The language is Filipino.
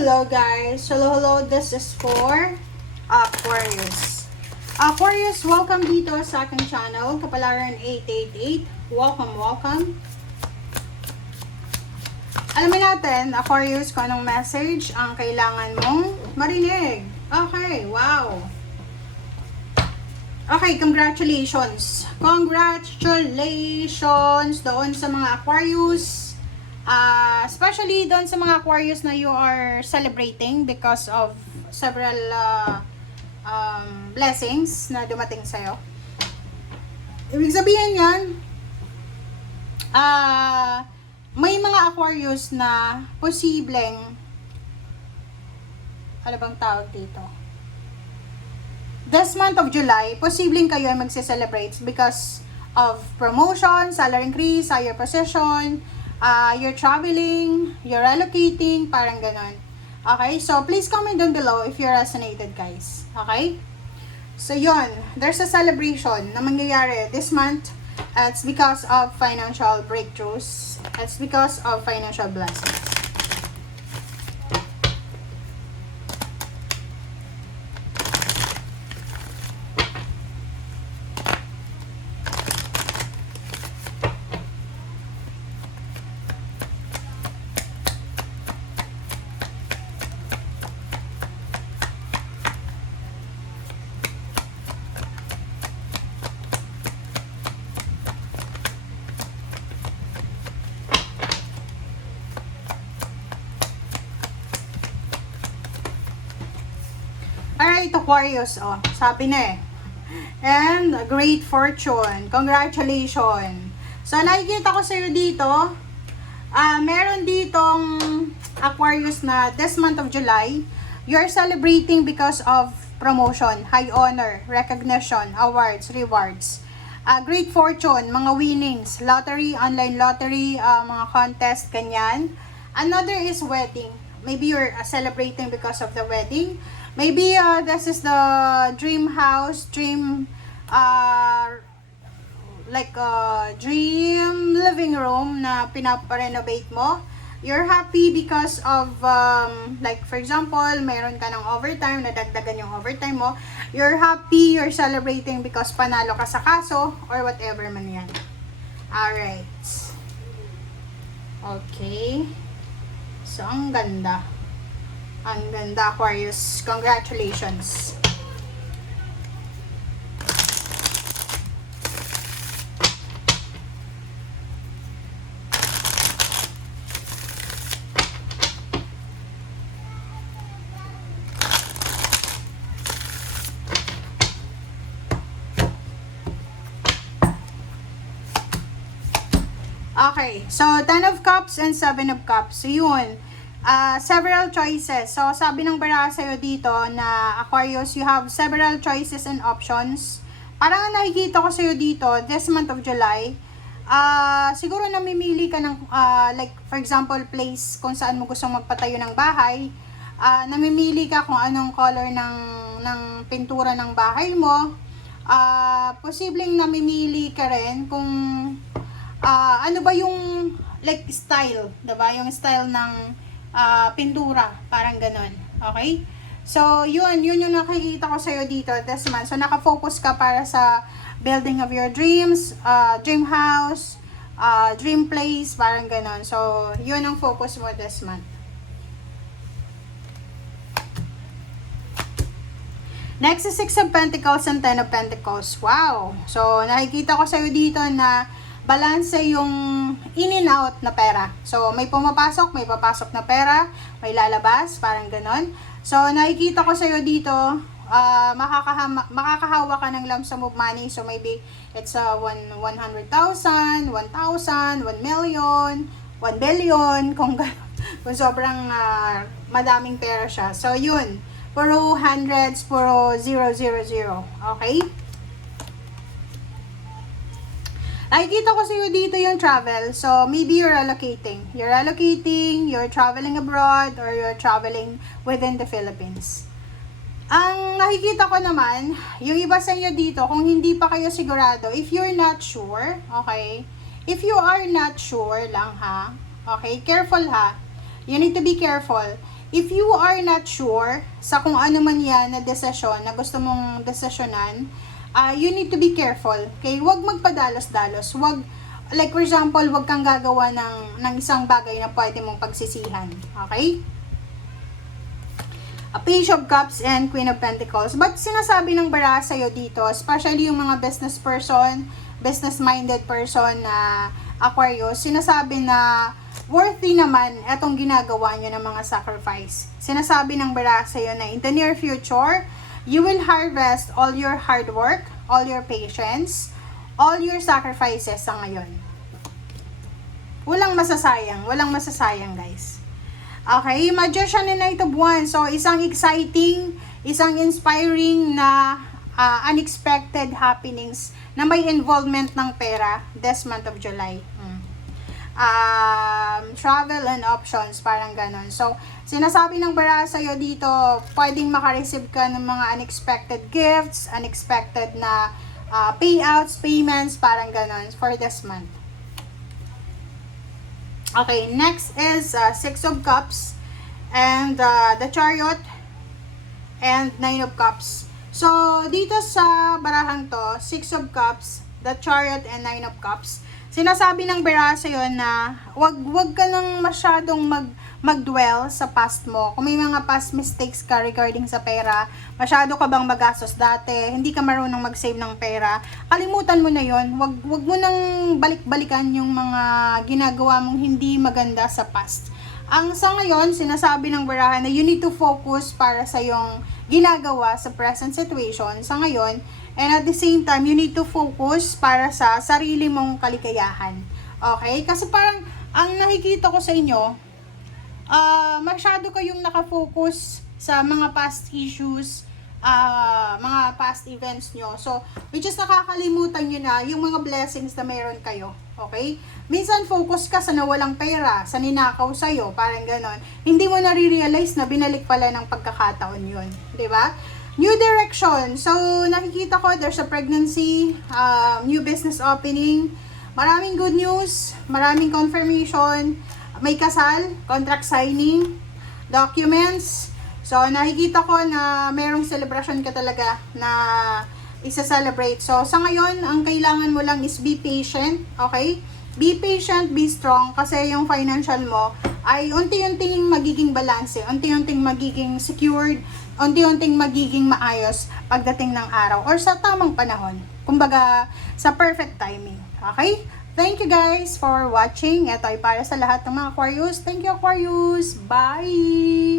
Hello guys, hello, this is for Aquarius. Aquarius, welcome dito sa aking channel, Kapalaran 888. Welcome. Alamin natin, Aquarius, kung anong message ang kailangan mong marinig. Okay, wow. Okay, congratulations. Congratulations doon sa mga Aquarius. Especially doon sa mga Aquarius na you are celebrating because of several blessings na dumating sa'yo. Ibig sabihin yan, may mga Aquarius na posibleng, ano bang tawag dito? This month of July, posibleng kayo ay magse-celebrate because of promotion, salary increase, higher position, you're traveling, you're relocating, parang ganon. Okay, so please comment down below if you resonated, guys. Okay? So yun, there's a celebration na mangyayari this month. It's because of financial breakthroughs. It's because of financial blessings. Alright, Aquarius, sabi na eh. And, great fortune. Congratulations. So, nakikita ko sa'yo dito, meron ditong Aquarius na this month of July, you're celebrating because of promotion, high honor, recognition, awards, rewards. Great fortune, mga winnings, lottery, online lottery, mga contest, ganyan. Another is wedding. Maybe you're celebrating because of the wedding. Maybe this is the dream house, dream dream living room na pinaparenovate mo. You're happy because of like for example, meron ka ng overtime, nadagdagan yung overtime mo. You're happy, you're celebrating because panalo ka sa kaso or whatever man yan. Alright. Okay. So, ang ganda. Ang ganda, Aquarius. Congratulations. Okay, so 10 of Cups and 7 of Cups. So, yun. Several choices. So, sabi ng bara sa'yo dito na Aquarius, you have several choices and options. Parang nakikita ko sa'yo dito, this month of July, siguro namimili ka ng, like, for example, place kung saan mo gustong magpatayo ng bahay. Namimili ka kung anong color ng pintura ng bahay mo. Posibleng namimili ka rin kung ano ba yung like style, diba? Yung style ng pintura, parang ganon. Okay? So, yun yung nakikita ko sa'yo dito this month. So, nakafocus ka para sa building of your dreams, dream house, dream place, parang ganon. So, yun ang focus mo this month. Next is 6 of Pentacles and 10 of Pentacles. Wow! So, nakikita ko sa'yo dito na balance yung in and out na pera. So, may pumapasok, may papasok na pera, may lalabas, parang ganon. So, nakikita ko sa'yo dito, makakahawa ka ng lump sum of money. So, maybe it's 100,000, 1,000, 1 million, 1 billion, kung sobrang madaming pera siya. So, yun. Puro hundreds, puro 000. Okay? Nakikita ko sa'yo dito yung travel. So, maybe you're relocating. You're traveling abroad, or you're traveling within the Philippines. Ang nakikita ko naman, yung iba sa inyo dito, kung hindi pa kayo sigurado, if you're not sure, okay? If you are not sure lang ha, okay? Careful ha. You need to be careful. if you are not sure sa kung ano man yan na desisyon na gusto mong desisyonan, you need to be careful. Okay? Huwag magpadalos-dalos. Huwag, like for example, huwag kang gagawa ng isang bagay na pwede mong pagsisihan. Okay? A Page of Cups and Queen of Pentacles. But sinasabi ng bara sa'yo dito, especially yung mga business person, business-minded person na Aquarius, sinasabi na worthy naman itong ginagawa nyo ng mga sacrifice. Sinasabi ng bara sa'yo na in the near future, you will harvest all your hard work, all your patience, all your sacrifices sa ngayon. Walang masasayang guys. Okay, Magician and Knight of Wands. So, isang exciting, isang inspiring na unexpected happenings na may involvement ng pera this month of July. Travel and options, parang ganon. So, sinasabi ng bara sa'yo dito, pwedeng makareceive ka ng mga unexpected gifts, unexpected na payouts, payments, parang ganon for this month. Okay, next is Six of Cups and the Chariot and Nine of Cups. So, dito sa barahang to, Six of Cups, the Chariot and Nine of Cups, sinasabi ng bara sa'yo na wag ka nang masyadong mag-dwell sa past mo. Kung may mga past mistakes ka regarding sa pera, masyado ka bang magastos dati, hindi ka marunong mag-save ng pera, kalimutan mo na yon. Wag mo nang balik-balikan yung mga ginagawa mong hindi maganda sa past. Ang sa ngayon, sinasabi ng barahan na you need to focus para sa yung ginagawa sa present situation sa ngayon, and at the same time, you need to focus para sa sarili mong kaligayahan. Okay? Kasi parang, ang nakikita ko sa inyo, masyado kayong nakafocus sa mga past issues, mga past events nyo. So, which is nakakalimutan nyo na yung mga blessings na mayroon kayo. Okay? Minsan focus ka sa nawalang pera, sa ninakaw sa'yo, parang ganon. Hindi mo nare-realize na binalik pala ng pagkakataon yun. Diba? New direction. So, nakikita ko, there's a pregnancy, new business opening, maraming good news, maraming confirmation, may kasal, contract signing, documents. So, nakikita ko na merong celebration ka talaga na isa-celebrate. So, sa ngayon, ang kailangan mo lang is be patient, okay? Be patient, be strong, kasi yung financial mo ay unti-unting magiging balance, unti-unting magiging secured, unti-unting magiging maayos pagdating ng araw or sa tamang panahon. Kumbaga, sa perfect timing. Okay? Thank you guys for watching. Ito ay para sa lahat ng mga Aquarius. Thank you, Aquarius. Bye!